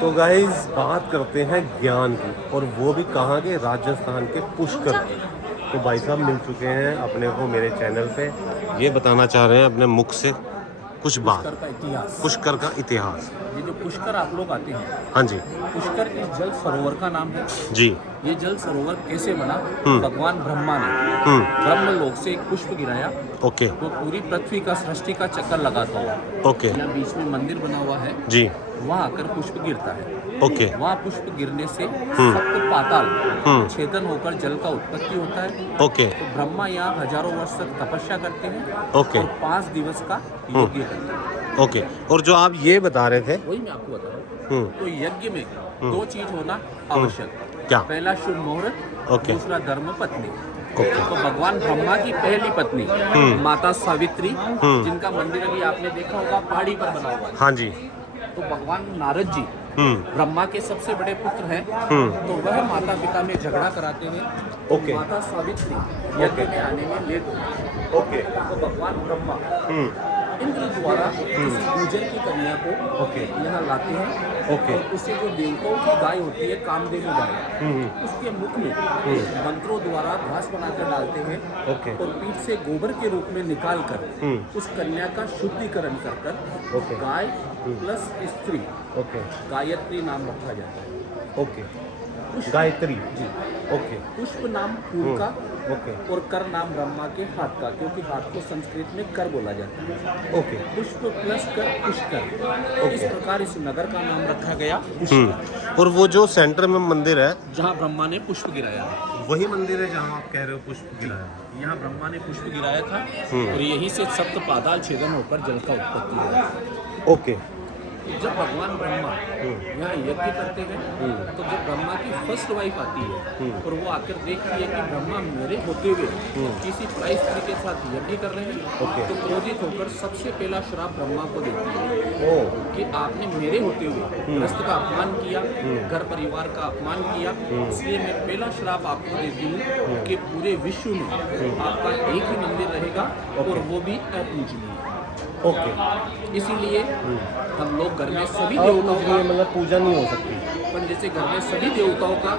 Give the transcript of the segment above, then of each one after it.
तो गाइस बात करते हैं ज्ञान की, और वो भी कहाँ के, राजस्थान के पुष्कर की। तो भाई साहब मिल चुके हैं अपने को मेरे चैनल पे, ये बताना चाह रहे हैं अपने मुख से कुछ बात, पुष्कर का इतिहास। पुष्कर का इतिहास। ये जो पुष्कर आप लोग आते हैं, हाँ जी पुष्कर इस जल सरोवर का नाम है। जी। ये जल सरोवर कैसे बना? भगवान ब्रह्मा ने ब्रह्म लोक से एक पुष्प गिराया, ओके वो पूरी पृथ्वी का सृष्टि का चक्कर लगाता हुआ ओके यहाँ बीच में मंदिर बना हुआ है, जी वहाँ आकर पुष्प गिरता है। ओके वहाँ पुष्प गिरने से सप्त पाताल छेदन होकर जल का उत्पत्ति होता है। ओके तो ब्रह्मा यहाँ हजारों वर्ष तक तपस्या करते हैं ओके और 5 दिवस का यज्ञ करते हैं। ओके। और जो आप ये बता रहे थे, वही मैं आपको बता रहा हूँ। तो यज्ञ में 2 चीज होना आवश्यक। क्या? पहला शुभ मुहूर्त, ओके। दूसरा धर्म पत्नी। ओके। तो भगवान ब्रह्मा की पहली पत्नी माता सावित्री, जिनका मंदिर अभी आपने देखा होगा पहाड़ी पर बना हुआ है। हाँ जी तो भगवान नारद जी ब्रह्मा के सबसे बड़े पुत्र हैं। तो वह माता पिता में झगड़ा कराते हैं। ओके। माता सावित्री यज्ञ में आने में लेट होती है। ओके तो भगवान ब्रह्मा इंद्र द्वारा किसी पूजन की कन्या को ओके यहाँ लाते हैं। ओके। और उससे जो देवताओं की गाय होती है कामधेनु गाय, उसके मुख में मंत्रों द्वारा घास बनाकर डालते हैं। ओके। और पीठ से गोबर के रूप में निकाल कर उस कन्या का शुद्धिकरण कर ओके। गाय प्लस स्त्री ओके गायत्री नाम रखा जाता है। ओके पुष्प गायत्री जी, ओके पुष्प नाम फूल का ओके और कर नाम ब्रह्मा के हाथ का, क्योंकि हाथ को संस्कृत में कर बोला जाता है। ओके पुष्प प्लस कर पुष्कर, इस प्रकार इस नगर का नाम रखा गया पुष्कर। और वो जो सेंटर में मंदिर है, जहाँ ब्रह्मा ने पुष्प गिराया है, वही मंदिर है जहाँ आप कह रहे हो पुष्प गिराया? यहाँ ब्रह्मा ने पुष्प गिराया था और यहीं से सप्त पाताल छेदन होकर जल का उत्पत्ति हुआ। ओके जब भगवान ब्रह्मा यहाँ यज्ञ करते हैं, तो जब ब्रह्मा की फर्स्ट वाइफ आती है और वो आकर देखती है कि ब्रह्मा मेरे होते हुए किसी पराई स्त्री के साथ यज्ञ कर रहे हैं, तो क्रोधित होकर सबसे पहला श्राप ब्रह्मा को देती है कि आपने मेरे होते हुए गृहस्थ का अपमान किया, घर परिवार का अपमान किया, इसलिए मैं पहला श्राप आपको देती हूँ कि पूरे विश्व में आपका एक ही मंदिर रहेगा और वो भी अपूजनीय। ओके। इसीलिए हम लोग घर में सभी अब देवताओं उसमें का, मतलब पूजा नहीं हो सकती? पर जैसे घर में सभी देवताओं का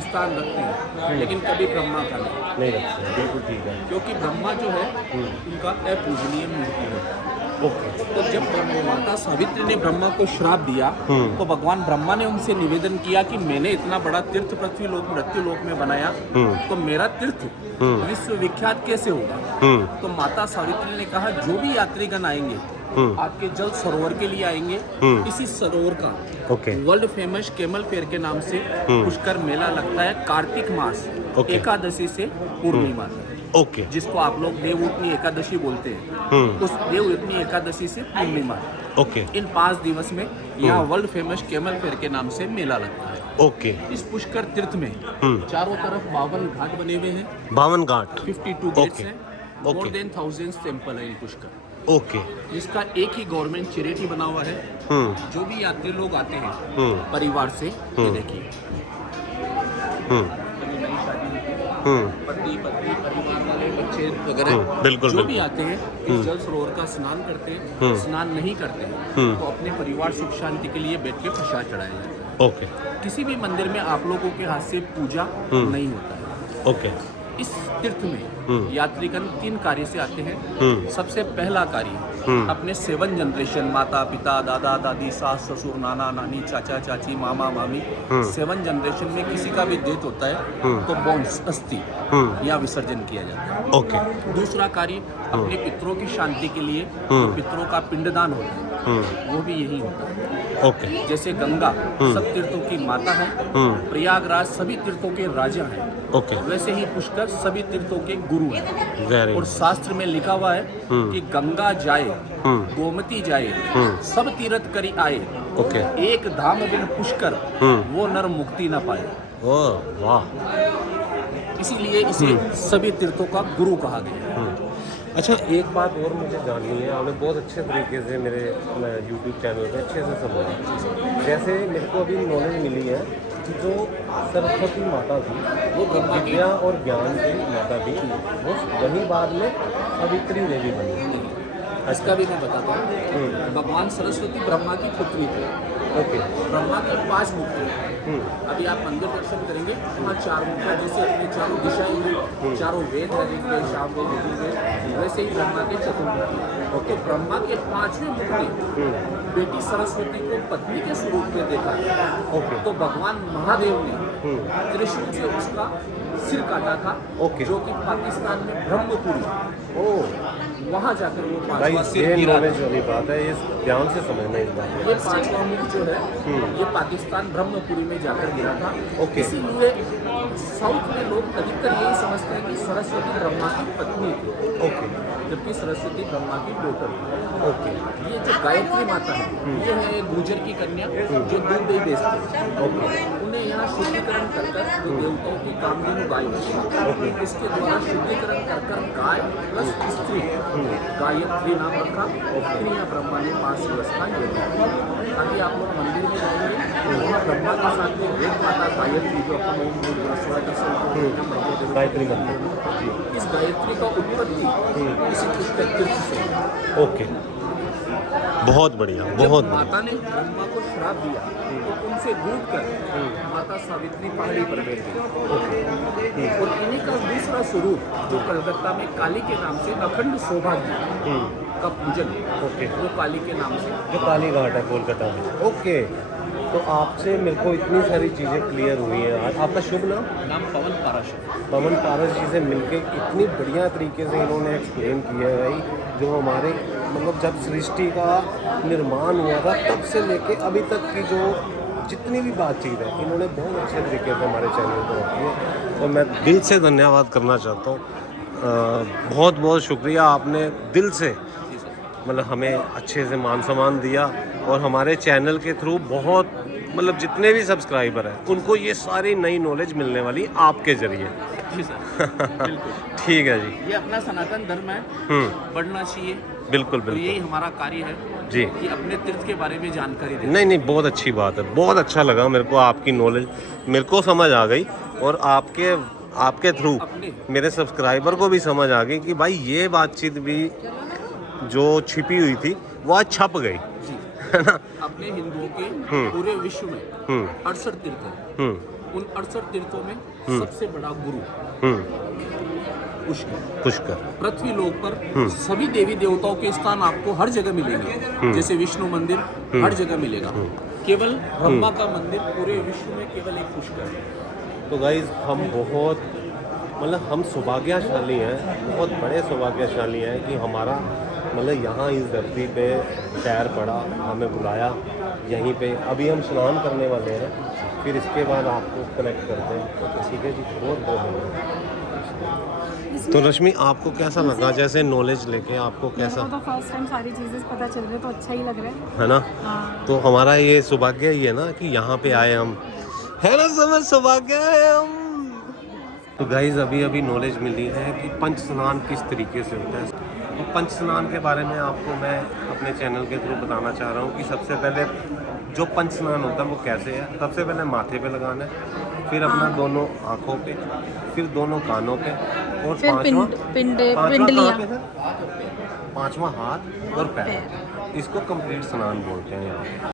स्थान रखते हैं, लेकिन कभी ब्रह्मा का नहीं, नहीं रखते, बिल्कुल ठीक है। क्योंकि ब्रह्मा जो है उनका अपूजनीय मूर्ति है। ओके तो जब माता सावित्री ने ब्रह्मा को श्राप दिया, तो भगवान ब्रह्मा ने उनसे निवेदन किया कि मैंने इतना बड़ा तीर्थ पृथ्वी लोक मृत्यु लोक में बनाया, तो मेरा तीर्थ विश्व विख्यात कैसे होगा? तो माता सावित्री ने कहा जो भी यात्रीगण आएंगे आपके जल सरोवर के लिए आएंगे। इसी सरोवर का okay world famous camel fair के नाम से पुष्कर मेला लगता है कार्तिक मास एकादशी से पूर्णिमा तक, ओके जिसको आप लोग देवउठनी एकादशी बोलते हैं। उस देवउठनी एकादशी से पूर्णिमा तक ओके इन 5 दिवस में यहाँ वर्ल्ड फेमस कैमल फेयर के नाम से मेला लगता है। ओके। इस पुष्कर तीर्थ में चारों तरफ 52 घाट बने हुए हैं, 52 घाट 52 गेट्स हैं, ओके। मोर देन 1000 टेम्पल है इन पुष्कर, ओके। जिसका एक ही गवर्नमेंट चैरिटी बना हुआ है। जो भी यात्री लोग आते हैं परिवार से, ये देखिए पति पत्नी परिवार वाले बच्चे वगैरह बिल्कुल जो भी आते हैं इस जल सरोवर का स्नान करते हैं। स्नान नहीं करते हैं तो अपने परिवार सुख शांति के लिए बैठ के प्रसाद चढ़ाया जाता है। ओके किसी भी मंदिर में आप लोगों के हाथ से पूजा नहीं होता है। ओके। इस तीर्थ में यात्रीगण 3 कार्य से आते हैं। सबसे पहला कार्य अपने 7 जनरेशन माता पिता दादा दादी सास ससुर नाना नानी चाचा चाची मामा मामी 7 जनरेशन में किसी का भी डेथ होता है तो बोन्स अस्थि यहाँ विसर्जन किया जाता है। ओके। दूसरा कार्य अपने पितरों की शांति के लिए तो पितरों का पिंडदान होता है, वो भी यही होता है। ओके। जैसे गंगा सब तीर्थों की माता है, प्रयागराज सभी तीर्थों के राजा हैं, ओके। वैसे ही पुष्कर सभी तीर्थों के गुरु हैं। वेरी और शास्त्र में लिखा हुआ है कि गंगा जाए गोमती जाए सब तीर्थ करी आए, ओके। एक धाम बिन पुष्कर वो नर मुक्ति न पाए। ओह वाह। इसीलिए इसे सभी तीर्थों का गुरु कहा गया है। अच्छा एक बात और मुझे जाननी है, आपने बहुत अच्छे तरीके से मेरे YouTube चैनल पे अच्छे से समझा। जैसे मेरे को अभी नॉलेज मिली है कि जो सरस्वती माता थी वो ब्रह्मा की विद्या और ज्ञान की माता थी, वो वही बाद में सावित्री देवी बनी। इसका भी मैं बताता हूँ। भगवान सरस्वती ब्रह्मा की पुत्री थी। ओके। ब्रह्मा के 5 मुख थे। अभी आप मंदिर दर्शन करेंगे वहाँ 4 मुख है, जैसे अपने चारों दिशाएं हुई, चारों वेद है, ऋग्वेद, सामवेद, यजुर्वेद, वैसे ही ब्रह्मा के चतुर्मुख थे। तो ब्रह्मा के 5वें मुख ने बेटी सरस्वती को पत्नी के स्वरूप में देखा। ओके। तो भगवान महादेव ने त्रिशूल से उसका सिर काटा था। ओके। जो कि पाकिस्तान में ब्रह्मपुरी, ओह वहाँ जाकर वो भाई, 5वां सिर ये गिरा। नॉलेज वाली बात है, इस ध्यान से समझना इस बात को। ये 5वां मुख जो है ये पाकिस्तान ब्रह्मपुरी में जाकर गिरा था। ओके। इसीलिए साउथ में लोग अधिकतर यही समझते हैं कि सरस्वती ब्रह्मा की पत्नी थी, ओके। जबकि सरस्वती ब्रह्मा की डॉटर थी। ओके। ये जो गायत्री माता है ये है गुर्जर की कन्या जो दूध दही बेचती है। उन्हें यहाँ शुद्धिकरण कर कर जो देवताओं की कामधेनु गाय होती है इसके द्वारा शुद्धिकरण कर कर गाय प्लस स्त्री गायत्री नाम रखा। और फिर यहाँ ब्रह्मा ने 5 वर्ष का यज्ञ। अभी आप लोग मंदिर में जाएंगे वहाँ ब्रह्मा के साथ में वेद माता गायत्री जो अपन ओम भूर्भुवः गायत्री मंत्र जी। इस गायत्री का उत्पत्ति इसी पुष्कर तीर्थ से है। ओके, बहुत बढ़िया, जब बहुत बढ़िया। माता ने ब्रह्मा को श्राप दिया तो उनसे रूठ कर माता सावित्री पहाड़ी पर बैठ गई। और इन्हीं का दूसरा स्वरूप जो कलकत्ता में काली के नाम से अखंड सौभाग्य का पूजन, ओके। वो काली के नाम से जो काली घाट है कोलकाता में। ओके, तो आपसे मेरे को इतनी सारी चीज़ें क्लियर हुई हैं आज। आपका शुभ नाम? पवन पाराशर। पवन पारस जी से मिलके इतनी बढ़िया तरीके से इन्होंने एक्सप्लेन किया है भाई, जो हमारे मतलब जब सृष्टि का निर्माण हुआ था तब से लेके अभी तक की जो जितनी भी बातचीत है इन्होंने बहुत अच्छे तरीके से हमारे चैनल पर रखी है। तो मैं दिल से धन्यवाद करना चाहता हूँ। बहुत बहुत शुक्रिया, आपने दिल से मतलब हमें अच्छे से मान सम्मान दिया और हमारे चैनल के थ्रू बहुत मतलब जितने भी सब्सक्राइबर हैं उनको ये सारी नई नॉलेज मिलने वाली आपके ज़रिए। जी सर, बिल्कुल ठीक है जी। ये अपना सनातन धर्म है, पढ़ना चाहिए। बिल्कुल तो यही बिल्कुल हमारा कार्य है जी। कि अपने तीर्थ के बारे में जानकारी दें। नहीं नहीं, बहुत अच्छी बात है, बहुत अच्छा लगा मेरे को आपकी नॉलेज, मेरे को समझ आ गई और आपके थ्रू अपने मेरे सब्सक्राइबर को भी समझ आ गई कि भाई ये बातचीत भी जो छिपी हुई थी वो आज छप गई, जी है ना। अपने हिंदुओं के पूरे विश्व में 68 तीर्थ हैं। उन 68 तीर्थों में सबसे बड़ा गुरु पुष्कर। पृथ्वी लोक पर सभी देवी देवताओं के स्थान आपको हर जगह मिलेंगे। जैसे विष्णु मंदिर हर जगह मिलेगा, केवल ब्रह्मा का मंदिर पूरे विश्व में केवल एक पुष्कर है। तो गाइज हम बहुत मतलब हम सौभाग्यशाली हैं, बहुत बड़े सौभाग्यशाली हैं कि हमारा मतलब यहाँ इस धरती पे पैर पड़ा, हमें बुलाया यहीं पे। अभी हम स्नान करने वाले हैं, फिर इसके बाद आपको कनेक्ट करते हैं। ठीक है जी, बहुत बहुत धन्यवाद। तो रश्मि, आपको कैसा लगा जैसे नॉलेज लेके? आपको कैसा? मेरे को तो फर्स्ट टाइम सारी चीज़ें पता चल रही है तो अच्छा ही लग रहा है ना। हाँ। तो हमारा ये सौभाग्य ही है ना कि यहाँ पे आए हम, है ना, समझ सौभाग्य है हम। तो गाइज अभी नॉलेज मिली है कि पंच स्नान किस तरीके से होता है। तो पंच स्नान के बारे में आपको मैं अपने चैनल के थ्रू बताना चाह रहा हूँ कि सबसे पहले जो पंच स्नान होता है वो कैसे है। सबसे पहले माथे पे लगाना है, फिर अपना दोनों आँखों पे, फिर दोनों कानों पे और फिर पिंडलियाँ, पाँचवा हाथ और पैर। इसको कंप्लीट स्नान बोलते हैं यहाँ।